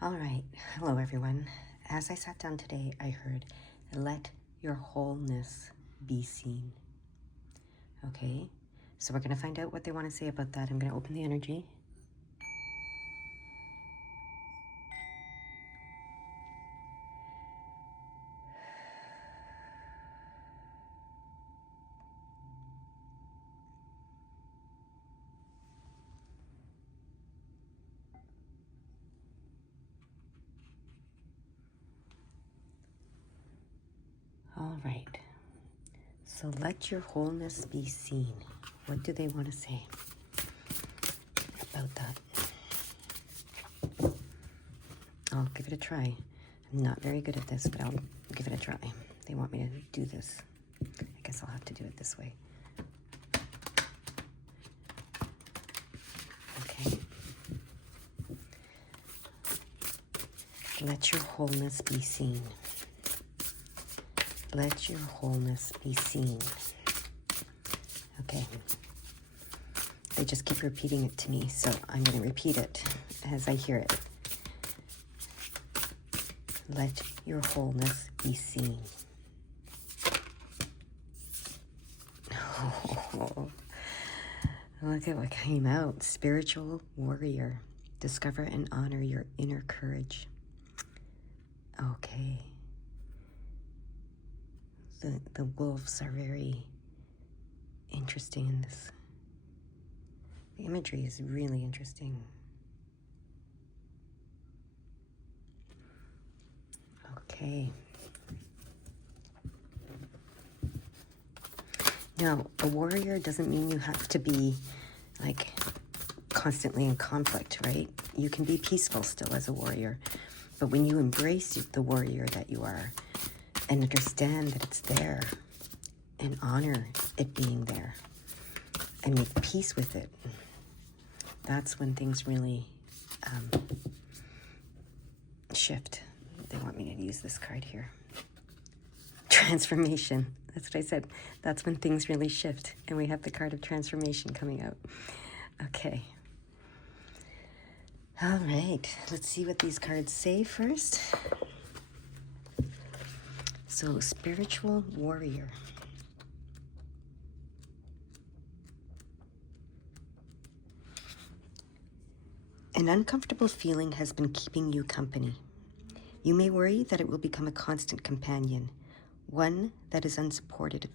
All right. Hello, everyone. As I sat down today, I heard, let your wholeness be seen. Okay. So we're going to find out what they want to say about that. I'm going to open the energy. All right. So let your wholeness be seen. What do they want to say about that? I'll give it a try. I'm not very good at this, but I'll give it a try. They want me to do this. I guess I'll have to do it this way. Okay. Let your wholeness be seen. Let your wholeness be seen. Okay. They just keep repeating it to me, so I'm going to repeat it as I hear it. Let your wholeness be seen. Oh, look at what came out. Spiritual warrior. Discover and honor your inner courage. Okay. The wolves are very interesting in this. The imagery is really interesting. Okay. Now, a warrior doesn't mean you have to be like constantly in conflict, right? You can be peaceful still as a warrior. But when you embrace the warrior that you are and understand that it's there and honor it being there and make peace with it, that's when things really shift. They want me to use this card here. Transformation. That's what I said. That's when things really shift. And we have the card of transformation coming out. Okay. All right. Let's see what these cards say first. So, spiritual warrior. An uncomfortable feeling has been keeping you company. You may worry that it will become a constant companion, one that is unsupportive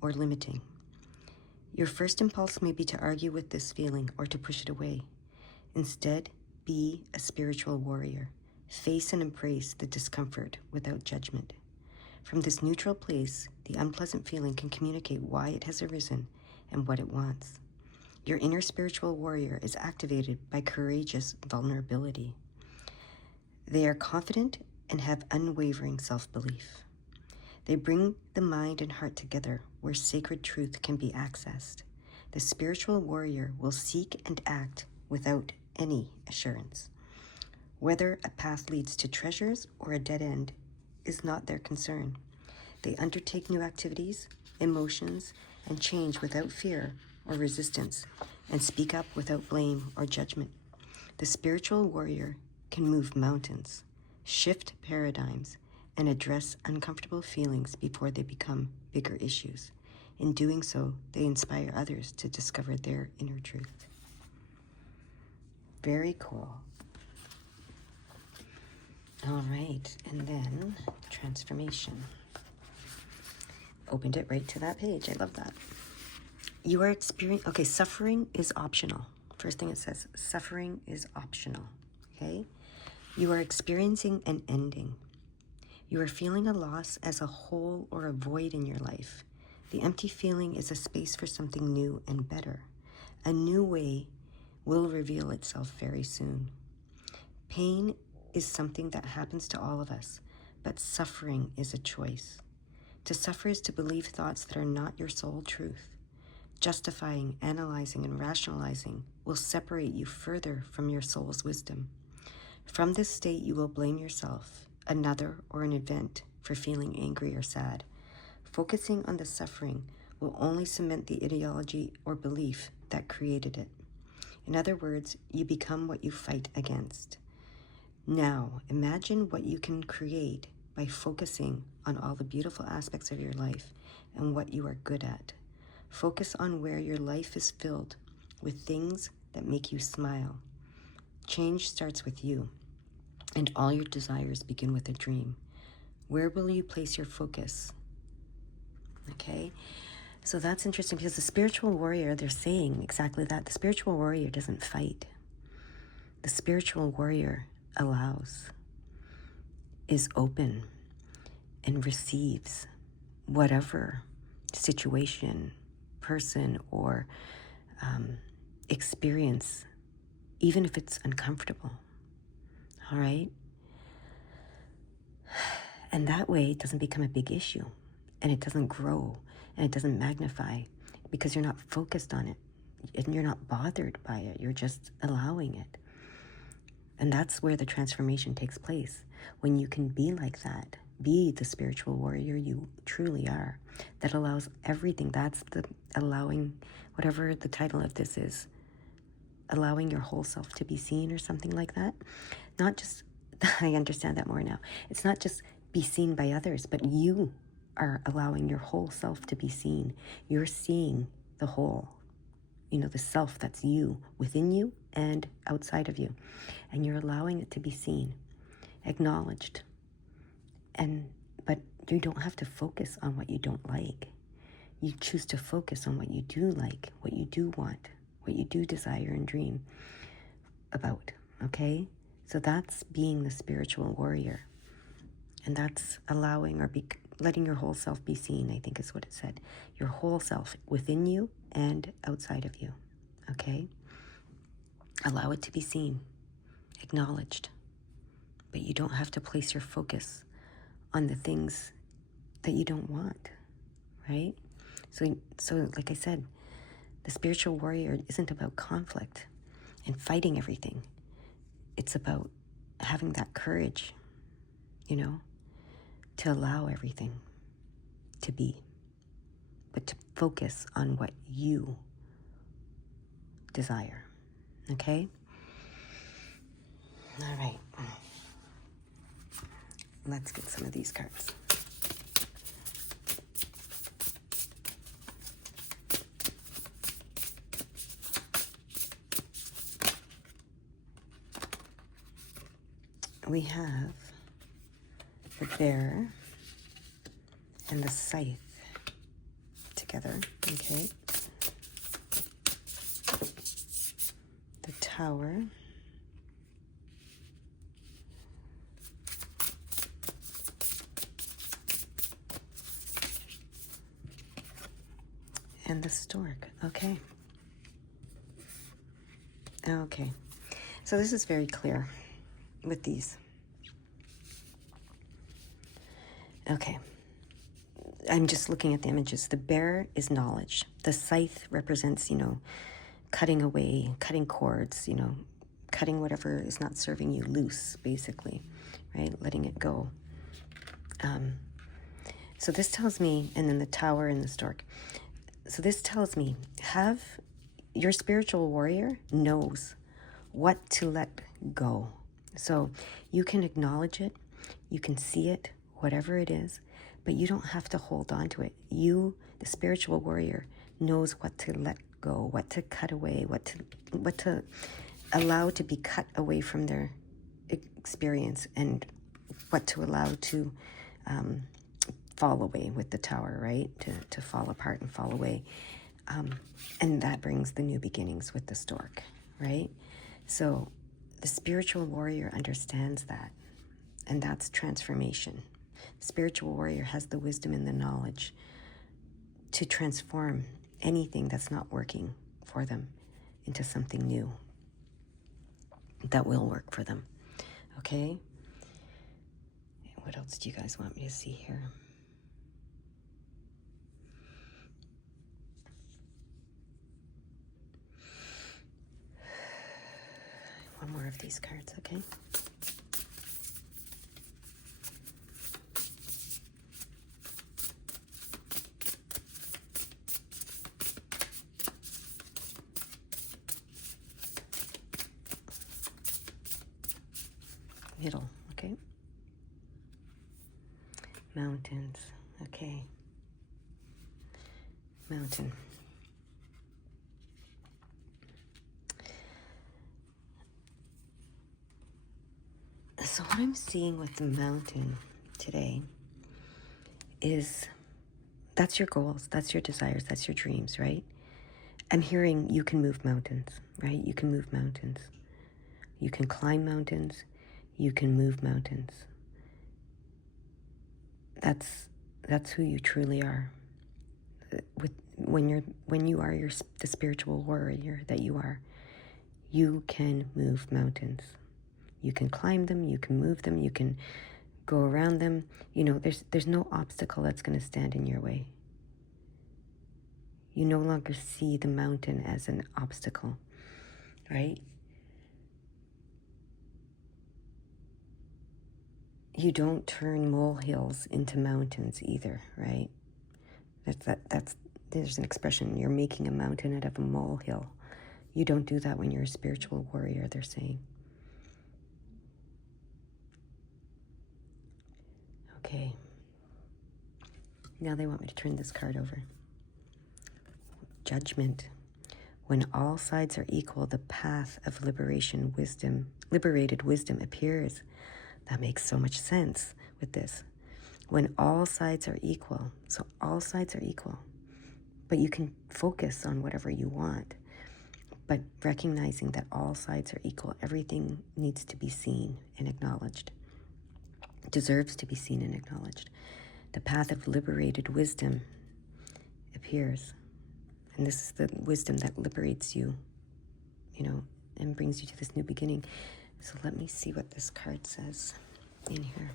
or limiting. Your first impulse may be to argue with this feeling or to push it away. Instead, be a spiritual warrior. Face and embrace the discomfort without judgment. From this neutral place, the unpleasant feeling can communicate why it has arisen and what it wants. Your inner spiritual warrior is activated by courageous vulnerability. They are confident and have unwavering self-belief. They bring the mind and heart together where sacred truth can be accessed. The spiritual warrior will seek and act without any assurance. Whether a path leads to treasures or a dead end is not their concern. They undertake new activities, emotions, and change without fear or resistance, and speak up without blame or judgment. The spiritual warrior can move mountains, shift paradigms, and address uncomfortable feelings before they become bigger issues. In doing so, they inspire others to discover their inner truth. Very cool. All right, and then transformation. Opened it right to that page. I love that. You are experiencing, okay, suffering is optional. First thing it says, suffering is optional, okay? You are experiencing an ending. You are feeling a loss as a hole or a void in your life. The empty feeling is a space for something new and better. A new way will reveal itself very soon. Pain is something that happens to all of us, but suffering is a choice. To suffer is to believe thoughts that are not your soul truth. Justifying, analyzing, and rationalizing will separate you further from your soul's wisdom. From this state, you will blame yourself, another, or an event for feeling angry or sad. Focusing on the suffering will only cement the ideology or belief that created it. In other words, you become what you fight against. Now, imagine what you can create by focusing on all the beautiful aspects of your life and what you are good at. Focus on where your life is filled with things that make you smile. Change starts with you, and all your desires begin with a dream. Where will you place your focus? Okay, so that's interesting because the spiritual warrior, they're saying exactly that. The spiritual warrior doesn't fight. The spiritual warrior allows, is open, and receives whatever situation, person, or experience, even if it's uncomfortable. All right? And that way it doesn't become a big issue, and it doesn't grow, and it doesn't magnify, because you're not focused on it, and you're not bothered by it. You're just allowing it. And that's where the transformation takes place. When you can be like that, be the spiritual warrior you truly are, that allows everything. That's the allowing, whatever the title of this is, allowing your whole self to be seen, or something like that. Not just, I understand that more now. It's not just be seen by others, but you are allowing your whole self to be seen. You're seeing the whole, the self that's you, within you and outside of you. And you're allowing it to be seen, acknowledged. But you don't have to focus on what you don't like. You choose to focus on what you do like, what you do want, what you do desire and dream about, okay? So that's being the spiritual warrior. And that's allowing, or letting your whole self be seen, I think is what it said. Your whole self within you and outside of you, okay? Allow it to be seen, acknowledged. But you don't have to place your focus on the things that you don't want, right? So like I said, the spiritual warrior isn't about conflict and fighting everything. It's about having that courage, to allow everything to be, but to focus on what you desire, okay? All right. Let's get some of these cards. We have the bear and the scythe together, okay? The tower. And the stork, okay. Okay, so this is very clear with these. Okay, I'm just looking at the images. The bear is knowledge. The scythe represents, cutting away, cutting cords, cutting whatever is not serving you loose, basically, right? Letting it go. So this tells me, and then the tower and the stork. So this tells me, have your spiritual warrior knows what to let go. So you can acknowledge it, you can see it, whatever it is, but you don't have to hold on to it. You, the spiritual warrior, knows what to let go, what to cut away, what to allow to be cut away from their experience, and what to allow to fall away with the tower, right? To fall apart and fall away. And that brings the new beginnings with the stork, right? So the spiritual warrior understands that, and that's transformation. The spiritual warrior has the wisdom and the knowledge to transform anything that's not working for them into something new that will work for them, okay? What else do you guys want me to see here? One more of these cards, okay? middle, okay? Mountains, okay. Mountain. So what I'm seeing with the mountain today is that's your goals, that's your desires, that's your dreams, right? I'm hearing you can move mountains, right? You can move mountains. You can climb mountains. You can move mountains. That's who you truly are. When you are the spiritual warrior that you are, you can move mountains. You can climb them, you can move them, you can go around them. You know, there's no obstacle that's going to stand in your way. You no longer see the mountain as an obstacle, right? You don't turn molehills into mountains either, right? There's an expression, you're making a mountain out of a molehill. You don't do that when you're a spiritual warrior, they're saying. Okay. Now they want me to turn this card over. Judgment. When all sides are equal, the path of liberated wisdom appears. That makes so much sense with this. When all sides are equal, so all sides are equal, but you can focus on whatever you want, but recognizing that all sides are equal, everything needs to be seen and acknowledged, deserves to be seen and acknowledged. The path of liberated wisdom appears. And this is the wisdom that liberates you, and brings you to this new beginning. So let me see what this card says in here.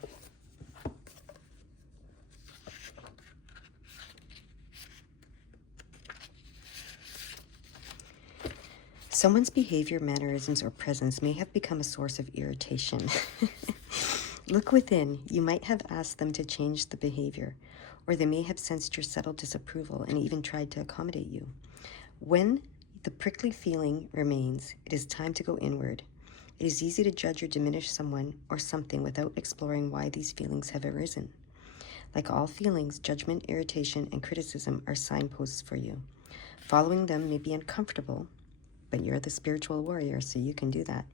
Someone's behavior, mannerisms, or presence may have become a source of irritation. Look within. You might have asked them to change the behavior, or they may have sensed your subtle disapproval and even tried to accommodate you. When the prickly feeling remains, it is time to go inward. It is easy to judge or diminish someone or something without exploring why these feelings have arisen. Like all feelings, judgment, irritation, and criticism are signposts for you. Following them may be uncomfortable, but you're the spiritual warrior, so you can do that.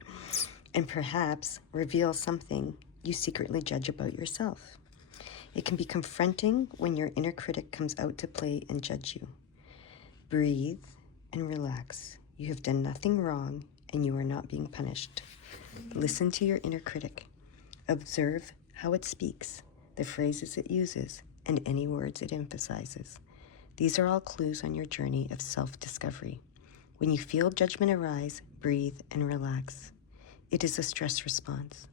And perhaps reveal something you secretly judge about yourself. It can be confronting when your inner critic comes out to play and judge you. Breathe and relax. You have done nothing wrong and you are not being punished. Listen to your inner critic. Observe how it speaks, the phrases it uses, and any words it emphasizes. These are all clues on your journey of self-discovery. When you feel judgment arise, breathe and relax. It is a stress response.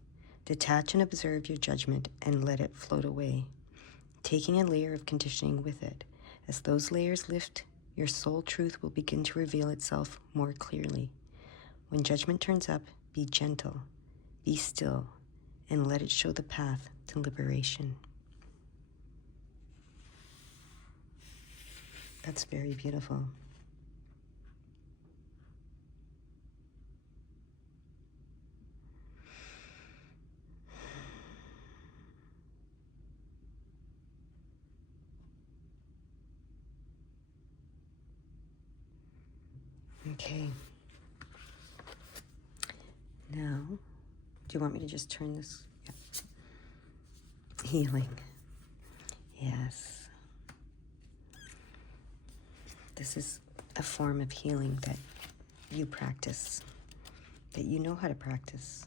Detach and observe your judgment and let it float away, taking a layer of conditioning with it. As those layers lift, your soul truth will begin to reveal itself more clearly. When judgment turns up, be gentle, be still, and let it show the path to liberation. That's very beautiful. Okay. Now, do you want me to just turn this? Yeah. Healing. Yes. This is a form of healing that you practice, that you know how to practice.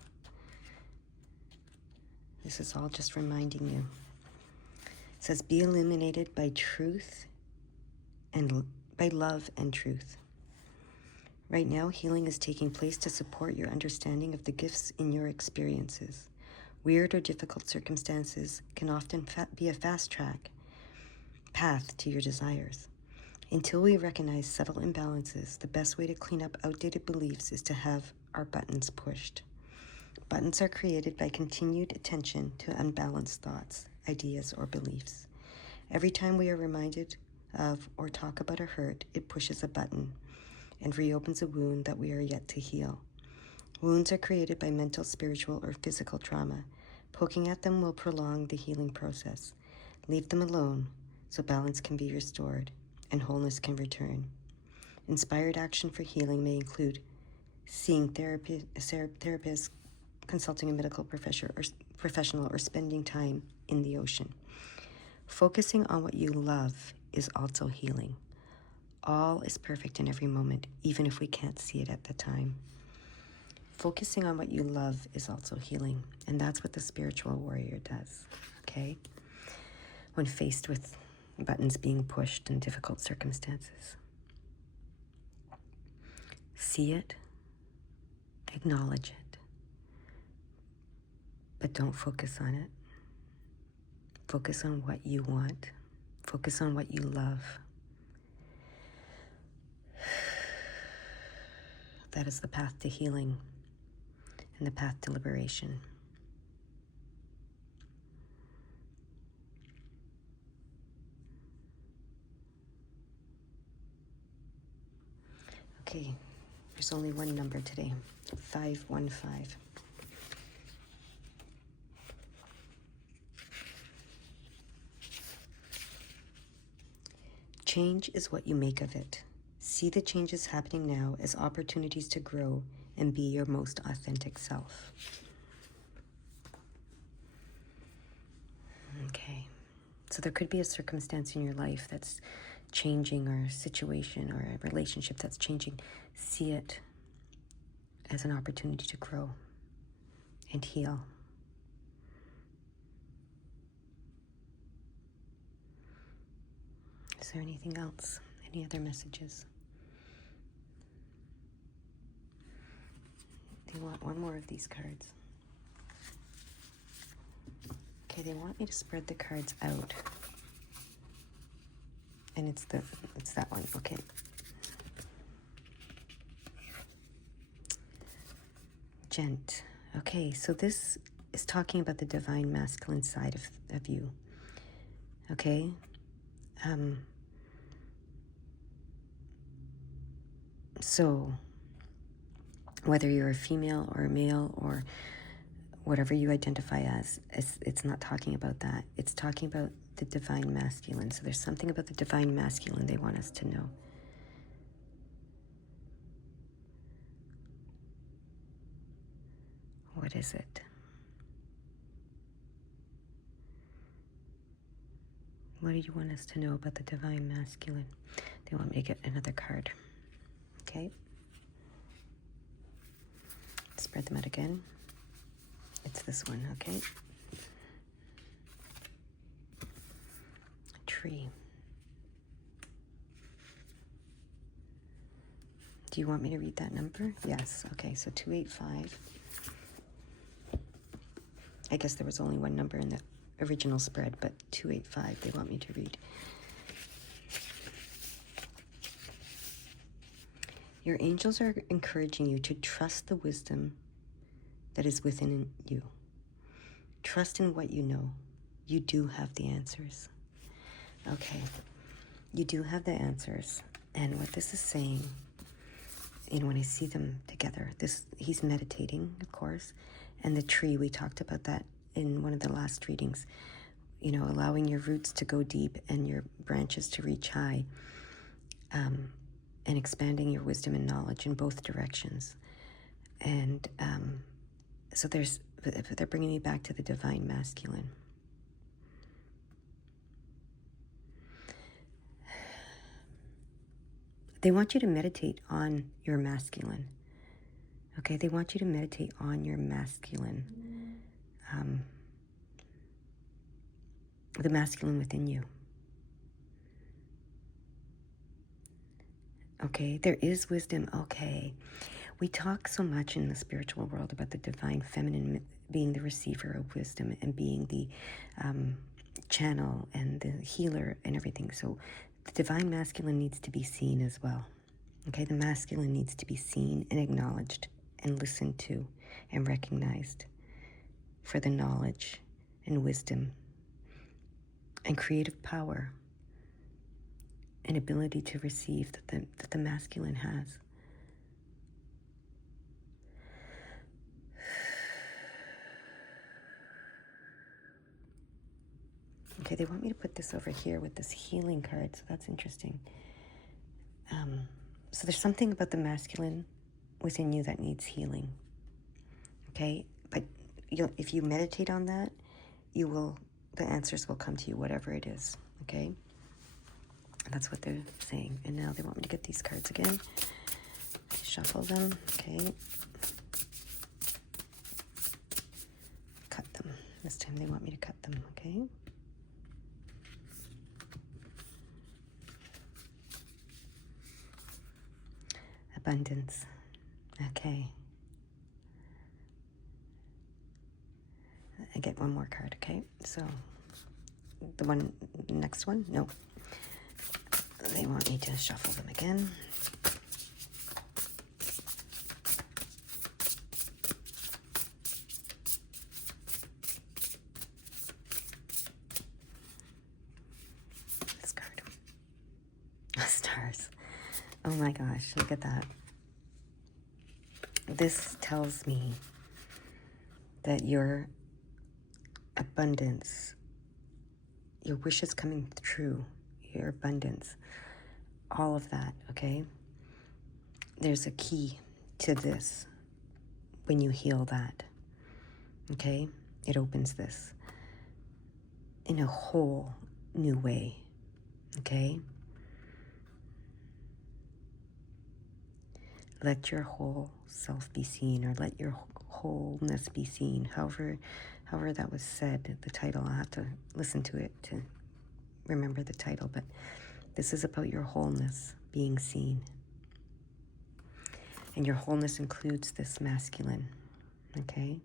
This is all just reminding you. It says, be illuminated by truth and by love and truth. Right now, healing is taking place to support your understanding of the gifts in your experiences. Weird or difficult circumstances can often be a fast track path to your desires. Until we recognize subtle imbalances, the best way to clean up outdated beliefs is to have our buttons pushed. Buttons are created by continued attention to unbalanced thoughts, ideas, or beliefs. Every time we are reminded of or talk about a hurt, it pushes a button and reopens a wound that we are yet to heal. Wounds are created by mental, spiritual, or physical trauma. Poking at them will prolong the healing process. Leave them alone so balance can be restored and wholeness can return. Inspired action for healing may include seeing therapists, consulting a medical professional, or spending time in the ocean. Focusing on what you love is also healing. All is perfect in every moment, even if we can't see it at the time. Focusing on what you love is also healing, and that's what the spiritual warrior does, okay? When faced with buttons being pushed in difficult circumstances. See it, acknowledge it, but don't focus on it. Focus on what you want. Focus on what you love. That is the path to healing and the path to liberation. Okay, there's only one number today, 515. Change is what you make of it. See the changes happening now as opportunities to grow and be your most authentic self. Okay, so there could be a circumstance in your life that's changing, or a situation or a relationship that's changing. See it as an opportunity to grow and heal. Is there anything else? Any other messages? Do you want one more of these cards? Okay, they want me to spread the cards out. And it's that one, okay. Gent. Okay, so this is talking about the divine masculine side of you. Okay? So, whether you're a female or a male or whatever you identify as, it's not talking about that. It's talking about the divine masculine. So there's something about the divine masculine they want us to know. What is it? What do you want us to know about the divine masculine? They want me to get another card. Okay. Spread them out again. It's this one, okay? Tree. Do you want me to read that number? Yes. Okay, so 285. I guess there was only one number in the original spread, but 285 they want me to read. Your angels are encouraging you to trust the wisdom that is within you. Trust in what you know. You do have the answers. Okay, you do have the answers. And what this is saying, when I see them together, he's meditating, of course, and the tree, we talked about that in one of the last readings, allowing your roots to go deep and your branches to reach high, and expanding your wisdom and knowledge in both directions. And so they're bringing me back to the divine masculine. They want you to meditate on your masculine. Okay, they want you to meditate on your masculine. The masculine within you. Okay, there is wisdom. Okay, we talk so much in the spiritual world about the divine feminine being the receiver of wisdom and being the channel and the healer and everything. So the divine masculine needs to be seen as well. Okay, the masculine needs to be seen and acknowledged and listened to and recognized for the knowledge and wisdom and creative power and ability to receive that the masculine has. Okay, they want me to put this over here with this healing card, so that's interesting. So there's something about the masculine within you that needs healing. Okay, but if you meditate on that, the answers will come to you, whatever it is. Okay, that's what they're saying. And now they want me to get these cards again. Shuffle them. Okay. Cut them. This time they want me to cut them. Okay. Abundance. Okay. I get one more card, okay? So, the next one? No. They want me to shuffle them again. This card. Stars. Oh my gosh, look at that. This tells me that your abundance, your wishes coming true, your abundance, all of that, okay? There's a key to this when you heal that, okay? It opens this in a whole new way, okay? Let your whole self be seen, or let your wholeness be seen. However that was said, the title, I'll have to listen to it to remember the title, but this is about your wholeness being seen. And your wholeness includes this masculine, okay?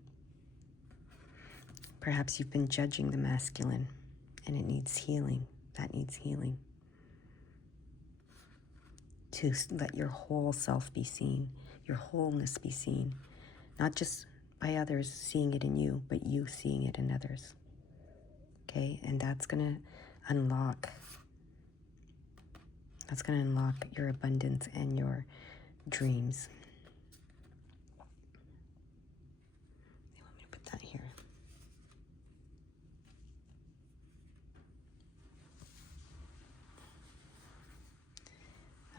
Perhaps you've been judging the masculine and it needs healing. That needs healing. To let your whole self be seen, your wholeness be seen, not just by others seeing it in you, but you seeing it in others. Okay, and that's gonna unlock your abundance and your dreams. They want me to put that here.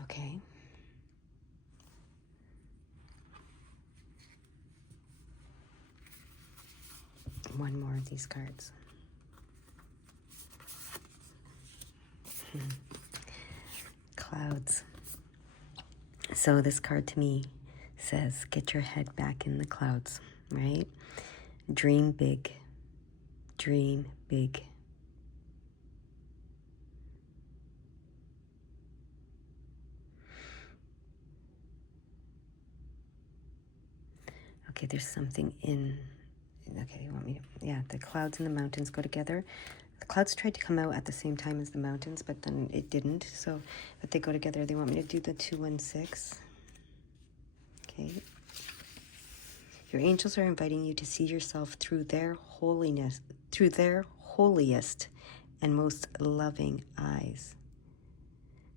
Okay. One more of these cards. Clouds. So this card to me says, get your head back in the clouds, right? Dream big. Dream big. Okay, there's something in... Okay, you want me to... Yeah, the clouds and the mountains go together. The clouds tried to come out at the same time as the mountains, but then it didn't. So, but they go together. They want me to do the 216. Okay. Your angels are inviting you to see yourself through their holiness, through their holiest and most loving eyes.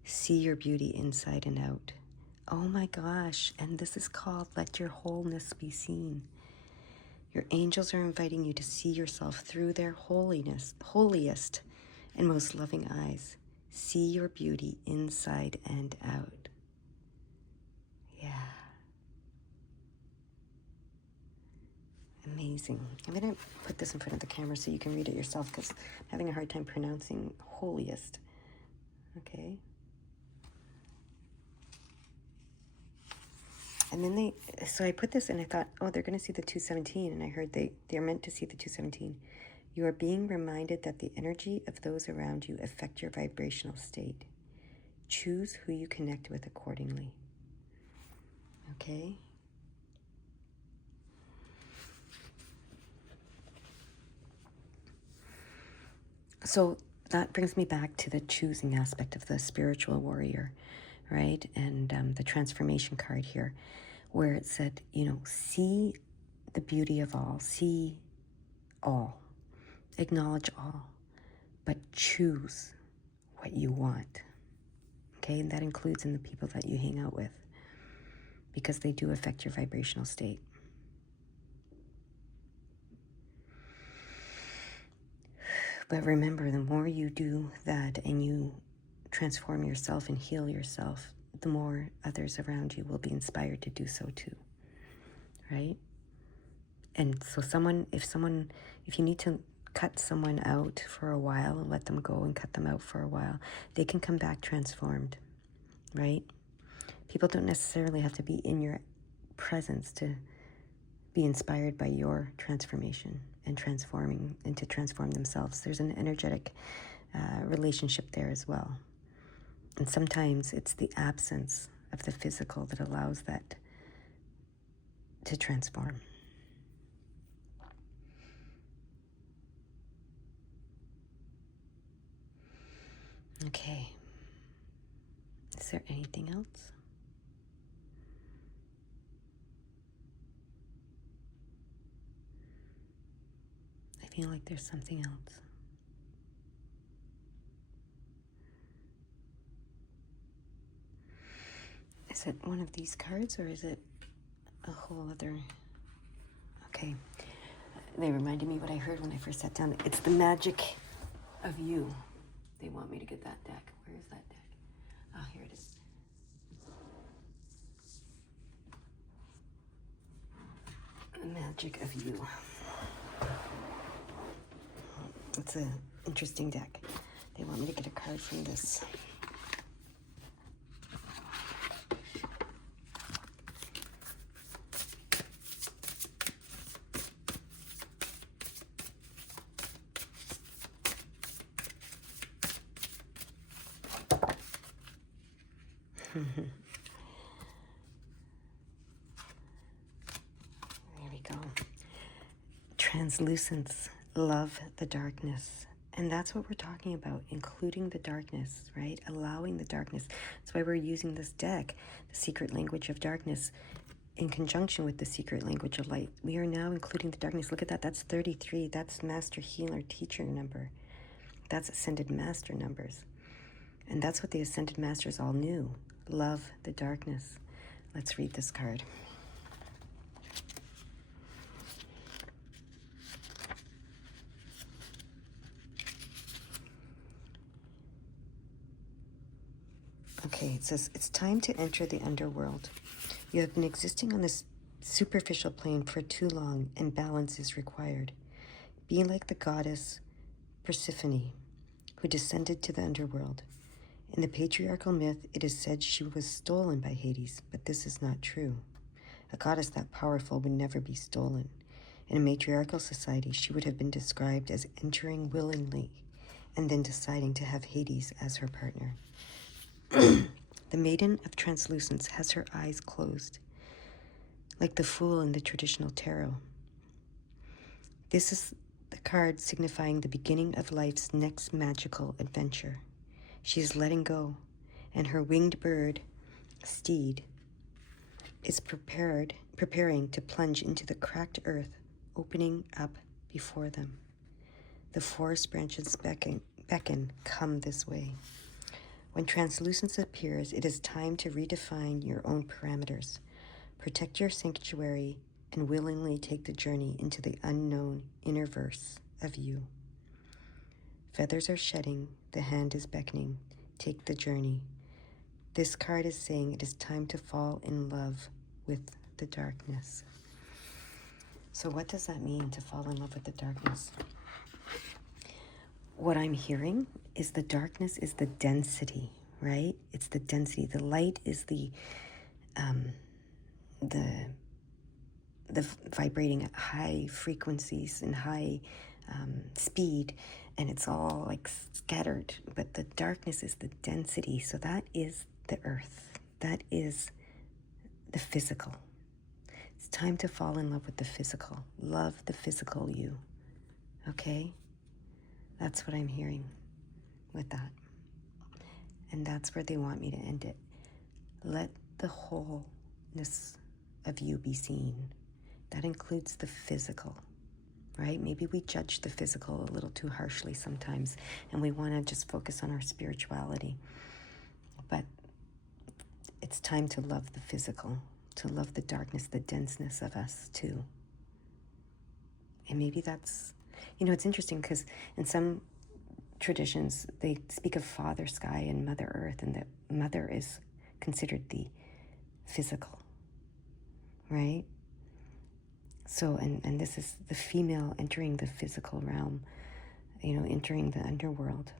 See your beauty inside and out. Oh my gosh, and this is called Let Your Wholeness Be Seen. Your angels are inviting you to see yourself through their holiest and most loving eyes. See your beauty inside and out. Yeah. Amazing. I'm going to put this in front of the camera so you can read it yourself because I'm having a hard time pronouncing holiest. Okay. And then so I put this and I thought, oh, they're going to see the 217. And I heard they're meant to see the 217. You are being reminded that the energy of those around you affect your vibrational state. Choose who you connect with accordingly. Okay? So that brings me back to the choosing aspect of the spiritual warrior, right? And the transformation card here, where it said, see the beauty of all, see all, acknowledge all, but choose what you want. Okay, and that includes in the people that you hang out with, because they do affect your vibrational state. But remember, the more you do that and you transform yourself and heal yourself, the more others around you will be inspired to do so too, right? And so if you need to cut someone out for a while and let them go and cut them out for a while, they can come back transformed, right? People don't necessarily have to be in your presence to be inspired by your transformation and transforming and to transform themselves. There's an energetic relationship there as well. And sometimes it's the absence of the physical that allows that to transform. Okay. Is there anything else? I feel like there's something else. Is it one of these cards or is it a whole other? Okay. They reminded me what I heard when I first sat down. It's the magic of you. They want me to get that deck. Where is that deck? Oh, here it is. The magic of you. It's an interesting deck. They want me to get a card from this. There we go. Translucence, love the darkness. And that's what we're talking about, including the darkness, right? Allowing the darkness. That's why we're using this deck, the secret language of darkness, in conjunction with the secret language of light. We are now including the darkness. Look at that. That's 33. That's master healer teacher number. That's ascended master numbers. And that's what the ascended masters all knew. Love the darkness. Let's read this card. Okay, it says, it's time to enter the underworld. You have been existing on this superficial plane for too long, and balance is required. Be like the goddess Persephone, who descended to the underworld. In the patriarchal myth, it is said she was stolen by Hades, but this is not true. A goddess that powerful would never be stolen. In a matriarchal society, she would have been described as entering willingly and then deciding to have Hades as her partner. The Maiden of Translucence has her eyes closed, like the Fool in the traditional tarot. This is the card signifying the beginning of life's next magical adventure. She is letting go, and her winged bird, steed, is preparing to plunge into the cracked earth, opening up before them. The forest branches beckon, come this way. When translucence appears, it is time to redefine your own parameters. Protect your sanctuary and willingly take the journey into the unknown inner verse of you. Feathers are shedding, the hand is beckoning. Take the journey. This card is saying it is time to fall in love with the darkness. So what does that mean, to fall in love with the darkness? What I'm hearing is the darkness is the density, right? It's the density. The light is the vibrating at high frequencies and high speed, and it's all like scattered. But the darkness is the density. So that is the earth. That is the physical. It's time to fall in love with the physical. Love the physical you. Okay? That's what I'm hearing with that. And that's where they want me to end it. Let the wholeness of you be seen. That includes the physical, right? Maybe we judge the physical a little too harshly sometimes, and we want to just focus on our spirituality. But it's time to love the physical, to love the darkness, the denseness of us too. And maybe that's, it's interesting because in some traditions, they speak of Father Sky and Mother Earth, and that Mother is considered the physical, right? So, and this is the female entering the physical realm, entering the underworld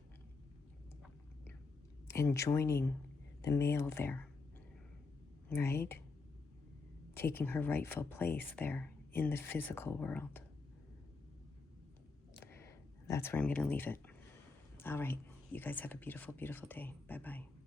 and joining the male there, right? Taking her rightful place there in the physical world. That's where I'm going to leave it. All right. You guys have a beautiful, beautiful day. Bye-bye.